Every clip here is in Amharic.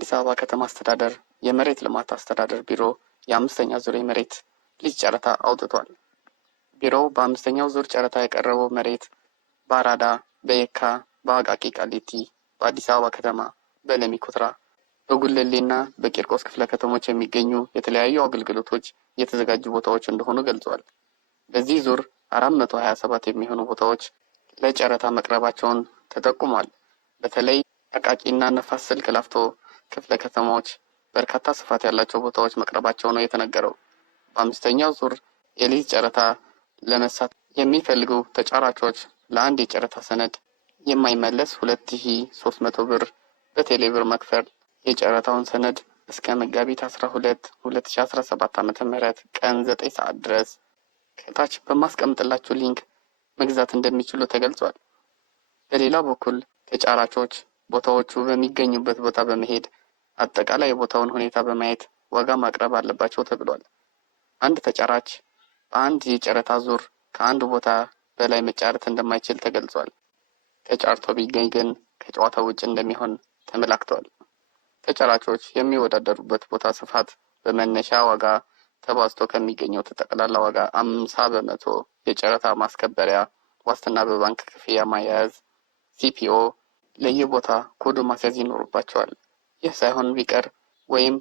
የአዲስ አበባ ከተማ አስተዳደር የመሬት ልማት አስተዳደር ቢሮ የአምስተኛ ዙር የመሬት ሊዝ ጨረታ አውጥቷል። ቢሮው በአምስተኛው ዙር ጨረታ የቀረበው መሬት በአራዳ፣ በየካ፣ በአቃቂ ቃሊቲ፣ በአዲስ አበባ ከተማ፣ በለሚ ኩትራ፣ በጉለሌና በቂርቆስ ክፍለ ከተሞች የሚገኙ የተለያዩ አገልግሎቶች የተዘጋጁ ቦታዎች እንደሆኑ ገልጿል። በዚህ ዙር 427 የሚሆኑ ቦታዎች ለጨረታ መቅረባቸውን ተጠቁሟል። በተለይ አቃቂና ነፋስ ስልክ ላፍቶ ክፍለ ከተማዎች በርካታ ስፋት ያላቸው ቦታዎች መቅረባቸው ነው የተነገረው። በአምስተኛው ዙር የሊዝ ጨረታ ለመሳተፍ የሚፈልጉ ተጫራቾች ለአንድ የጨረታ ሰነድ የማይመለስ 2300 ብር በቴሌ ብር መክፈል የጨረታውን ሰነድ እስከ መጋቢት 12 2017 ዓ.ም ቀን 9 ሰዓት ድረስ ከታች በማስቀምጥላችሁ ሊንክ መግዛት እንደሚችሉ ተገልጿል። በሌላ በኩል ተጫራቾች ቦታዎቹ በሚገኙበት ቦታ በመሄድ አጠቃላይ የቦታውን ሁኔታ በማየት ዋጋ ማቅረብ አለባቸው ተብሏል። አንድ ተጫራች በአንድ የጨረታ ዙር ከአንድ ቦታ በላይ መጫረት እንደማይችል ተገልጿል። ተጫርቶ ቢገኝ ግን ከጨዋታው ውጭ እንደሚሆን ተመላክቷል። ተጫራቾች የሚወዳደሩበት ቦታ ስፋት በመነሻ ዋጋ ተባዝቶ ከሚገኘው ጠቅላላ ዋጋ 50% የጨረታ ማስከበሪያ ዋስትና በባንክ ክፍያ ማያያዝ ሲፒኦ ለየቦታ ኮድ ማስያዝ ይኖርባቸዋል። ይህ ሳይሆን ቢቀር ወይም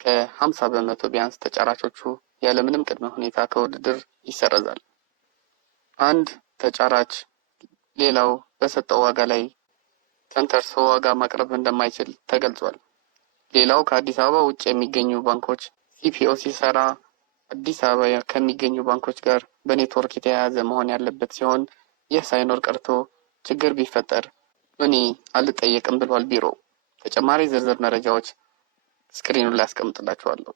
ከ50% ቢያንስ ተጫራቾቹ ያለምንም ቅድመ ሁኔታ ከውድድር ይሰረዛል። አንድ ተጫራች ሌላው በሰጠው ዋጋ ላይ ተንተርሶ ዋጋ ማቅረብ እንደማይችል ተገልጿል። ሌላው ከአዲስ አበባ ውጭ የሚገኙ ባንኮች ሲፒኦ ሲሰራ አዲስ አበባ ከሚገኙ ባንኮች ጋር በኔትወርክ የተያያዘ መሆን ያለበት ሲሆን ይህ ሳይኖር ቀርቶ ችግር ቢፈጠር እኔ አልጠየቅም ብሏል ቢሮ። ተጨማሪ ዝርዝር መረጃዎች ስክሪኑ ላይ አስቀምጥላችኋለሁ።